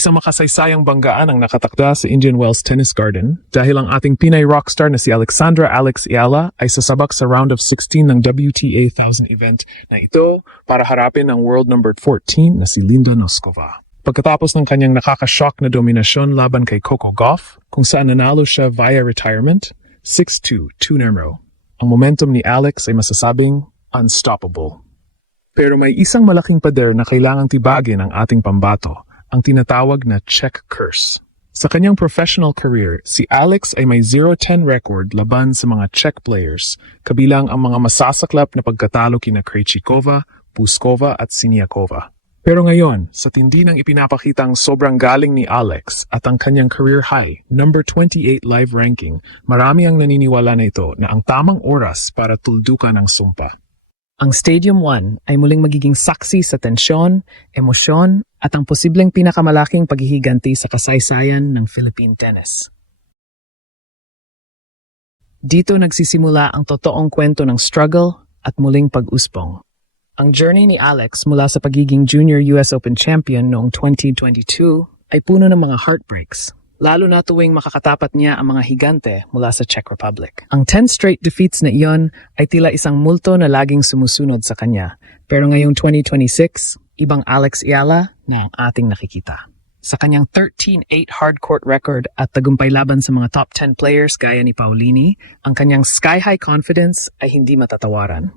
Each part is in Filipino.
Isang makasaysayang banggaan ang nakatakda sa Indian Wells Tennis Garden dahil ang ating Pinay rockstar na si Alexandra Alex Ayala ay sasabak sa round of 16 ng WTA 1000 event na ito para harapin ang world number 14 na si Linda Noskova. Pagkatapos ng kanyang nakakashock na dominasyon laban kay Coco Gauff, kung saan nanalo siya via retirement, 6-2, 2-0. Ang momentum ni Alex ay masasabing unstoppable. Pero may isang malaking pader na kailangang tibagin ang ating pambato, ang tinatawag na check curse. Sa kanyang professional career, si Alex ay may 0-10 record laban sa mga Czech players, kabilang ang mga masasaklap na pagkatalo kina Krejcikova, Puskova at Siniakova. Pero ngayon, sa tindi ng ipinapakitang sobrang galing ni Alex at ang kanyang career high, number 28 live ranking, marami ang naniniwala na ito na ang tamang oras para tuldukan ang sumpa. Ang Stadium 1 ay muling magiging saksi sa tensyon, emosyon, at ang posibleng pinakamalaking paghihiganti sa kasaysayan ng Philippine tennis. Dito nagsisimula ang totoong kwento ng struggle at muling pag-uspong. Ang journey ni Alex mula sa pagiging Junior US Open Champion noong 2022 ay puno ng mga heartbreaks, lalo na tuwing makakatapat niya ang mga higante mula sa Czech Republic. Ang 10 straight defeats na iyon ay tila isang multo na laging sumusunod sa kanya. Pero ngayong 2026, ibang Alex Ayala na ang ating nakikita. Sa kanyang 13-8 hardcourt record at tagumpay laban sa mga top 10 players gaya ni Paulini, ang kanyang sky-high confidence ay hindi matatawaran.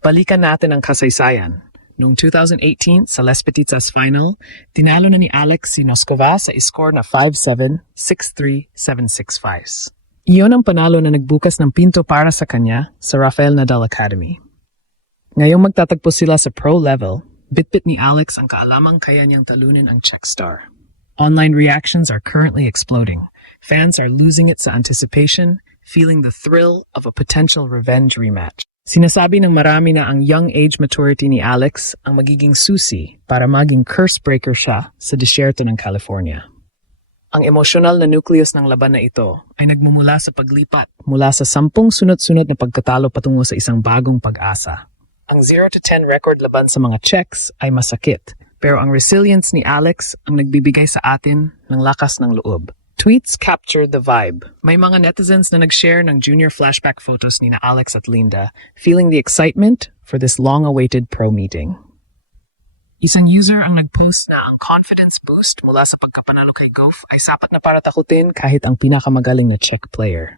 Balikan natin ang kasaysayan. Noong 2018, sa Les Petitas Final, tinalo na ni Alex si Noskova sa score na 5-7, 6-3, 7-6-5. Iyon ang panalo na nagbukas ng pinto para sa kanya sa Rafael Nadal Academy. Ngayong magtatagpo sila sa pro level, bitbit ni Alex ang kaalamang kaya niyang talunin ang Czech star. Online reactions are currently exploding. Fans are losing it sa anticipation, feeling the thrill of a potential revenge rematch. Sinasabi ng marami na ang young age maturity ni Alex ang magiging susi para maging curse breaker siya sa disyerto ng California. Ang emosyonal na nucleus ng laban na ito ay nagmumula sa paglipat mula sa 10 sunod-sunod na pagkatalo patungo sa isang bagong pag-asa. Ang 0-10 record laban sa mga Czechs ay masakit, pero ang resilience ni Alex ang nagbibigay sa atin ng lakas ng loob. Tweets captured the vibe. May mga netizens na nag-share ng junior flashback photos ni na Alex at Linda, feeling the excitement for this long-awaited pro meeting. Isang user ang nag-post na ang confidence boost mula sa pagkapanalo kay Gauff ay sapat na para takutin kahit ang pinakamagaling na Czech player.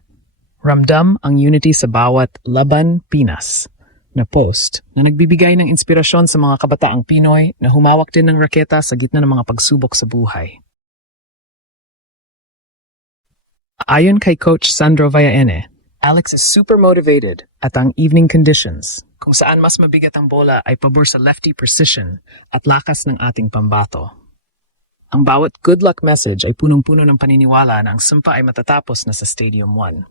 Ramdam ang unity sa bawat Laban Pinas na post na nagbibigay ng inspirasyon sa mga kabataang Pinoy na humawak din ng raketa sa gitna ng mga pagsubok sa buhay. Ayon kay Coach Sandro Vallaene, Alex is super motivated at ang evening conditions, kung saan mas mabigat ang bola ay pabor sa lefty precision at lakas ng ating pambato. Ang bawat good luck message ay punong-puno ng paniniwala na ang sumpa ay matatapos na sa Stadium 1.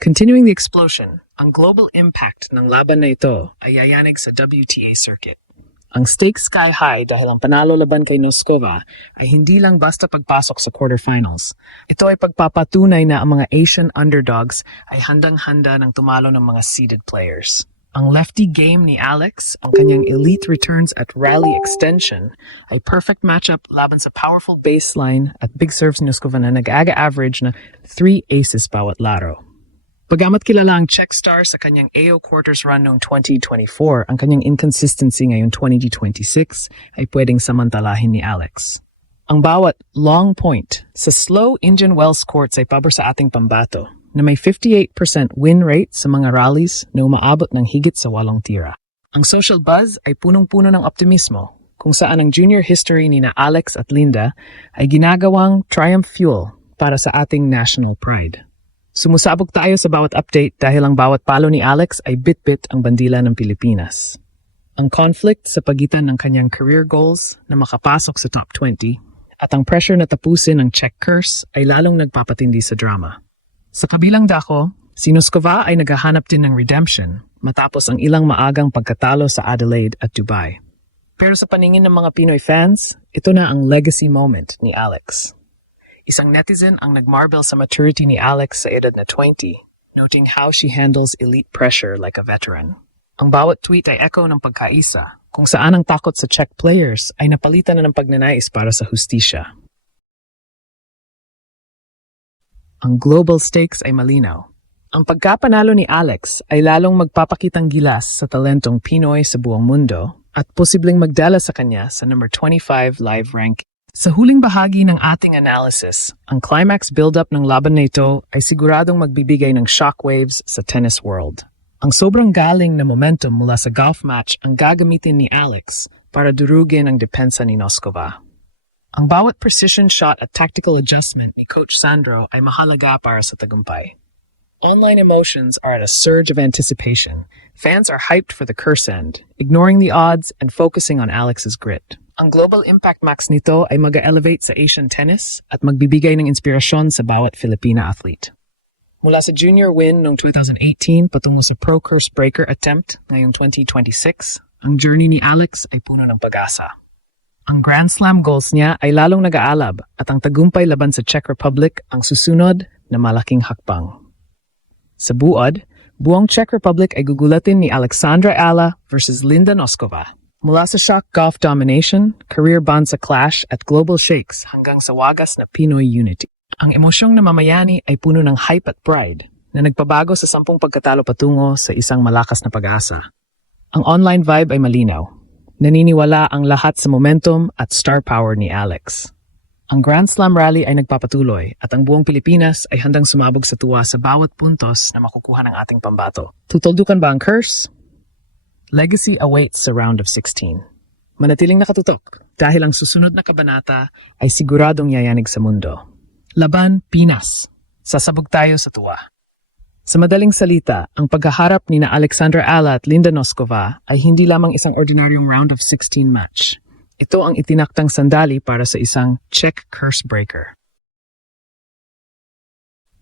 Continuing the explosion, ang global impact ng laban na ito ay yayanig sa WTA circuit. Ang stakes sky high dahil ang panalo laban kay Noskova ay hindi lang basta pagpasok sa quarterfinals. Ito ay pagpapatunay na ang mga Asian underdogs ay handang-handa ng tumalo ng mga seeded players. Ang lefty game ni Alex, ang kanyang elite returns at rally extension, ay perfect matchup laban sa powerful baseline at big serves ni Noskova na nag-aga-average na 3 aces bawat laro. Bagamat kilala ang Czech star sa kanyang AO quarters run noong 2024, ang kanyang inconsistency ngayong 2026 ay pwedeng samantalahin ni Alex. Ang bawat long point sa slow Indian Wells courts ay pabor sa ating pambato na may 58% win rate sa mga rallies na umaabot ng higit sa 8 tira. Ang social buzz ay punong-puno ng optimismo kung saan ang junior history ni na Alex at Linda ay ginagawang triumph fuel para sa ating national pride. Sumusabog tayo sa bawat update dahil ang bawat palo ni Alex ay bit-bit ang bandila ng Pilipinas. Ang conflict sa pagitan ng kanyang career goals na makapasok sa top 20 at ang pressure na tapusin ang Czech curse ay lalong nagpapatindi sa drama. Sa kabilang dako, si Noskova ay naghahanap din ng redemption matapos ang ilang maagang pagkatalo sa Adelaide at Dubai. Pero sa paningin ng mga Pinoy fans, ito na ang legacy moment ni Alex. Isang netizen ang nagmarble sa maturity ni Alex sa edad na 20, noting how she handles elite pressure like a veteran. Ang bawat tweet ay echo ng pagkaisa, kung saan ang takot sa Czech players ay napalitan na ng pagnanais para sa hustisya. Ang global stakes ay malinaw. Ang pagkapanalo ni Alex ay lalong magpapakitang gilas sa talentong Pinoy sa buong mundo at posibleng magdala sa kanya sa number 25 live rank. Sa huling bahagi ng ating analysis, ang climax build-up ng laban na ito ay siguradong magbibigay ng shockwaves sa tennis world. Ang sobrang galing na momentum mula sa golf match ang gagamitin ni Alex para durugin ang depensa ni Noskova. Ang bawat precision shot at tactical adjustment ni Coach Sandro ay mahalaga para sa tagumpay. Online emotions are at a surge of anticipation. Fans are hyped for the curse end, ignoring the odds and focusing on Alex's grit. Ang global impact max nito ay mag-elevate sa Asian tennis at magbibigay ng inspirasyon sa bawat Filipina athlete. Mula sa junior win noong 2018 patungo sa pro curse breaker attempt ngayong 2026, ang journey ni Alex ay puno ng pag-asa. Ang Grand Slam goals niya ay lalong nag-aalab at ang tagumpay laban sa Czech Republic ang susunod na malaking hakbang. Sa buod, buong Czech Republic ay gugulatin ni Alexandra Ala versus Linda Noskova. Mula sa shock golf domination, career bond sa clash at global shakes hanggang sa wagas na Pinoy unity. Ang emosyong namamayani ay puno ng hype at pride na nagpabago sa 10 pagkatalo patungo sa isang malakas na pag-asa. Ang online vibe ay malinaw. Naniniwala ang lahat sa momentum at star power ni Alex. Ang Grand Slam rally ay nagpapatuloy at ang buong Pilipinas ay handang sumabog sa tuwa sa bawat puntos na makukuha ng ating pambato. Tutuldukan ba ang curse? Legacy awaits sa round of 16. Manatiling nakatutok dahil ang susunod na kabanata ay siguradong yayanig sa mundo. Laban, Pinas. Sasabog tayo sa tuwa. Sa madaling salita, ang paghaharap ni na Alexandra Ala at Linda Noskova ay hindi lamang isang ordinaryong round of 16 match. Ito ang itinaktang sandali para sa isang Czech curse breaker.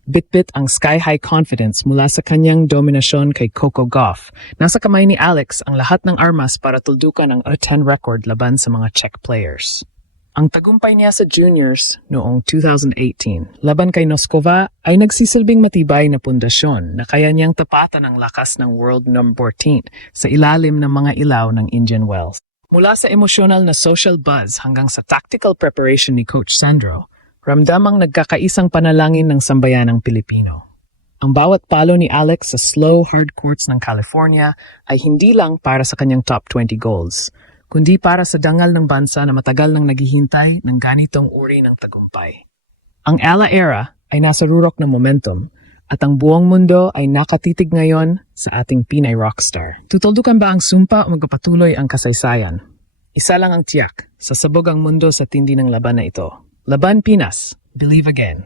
Bit-bit ang sky-high confidence mula sa kanyang dominasyon kay Coco Gauff. Nasa kamay ni Alex ang lahat ng armas para tuldukan ang A10 record laban sa mga Czech players. Ang tagumpay niya sa juniors noong 2018 laban kay Noskova ay nagsisilbing matibay na pundasyon na kaya niyang tapatan ang lakas ng world number 14 sa ilalim ng mga ilaw ng Indian Wells. Mula sa emosyonal na social buzz hanggang sa tactical preparation ni Coach Sandro, ramdamang nagkakaisang panalangin ng sambayanang Pilipino. Ang bawat palo ni Alex sa slow, hard courts ng California ay hindi lang para sa kanyang top 20 goals, kundi para sa dangal ng bansa na matagal nang naghihintay ng ganitong uri ng tagumpay. Ang Ala era ay nasa rurok ng momentum at ang buong mundo ay nakatitig ngayon sa ating Pinay rockstar. Tutuldukan ba ang sumpa o magpapatuloy ang kasaysayan? Isa lang ang tiyak, sasabog ang mundo sa tindi ng laban na ito. Laban Pinas, believe again.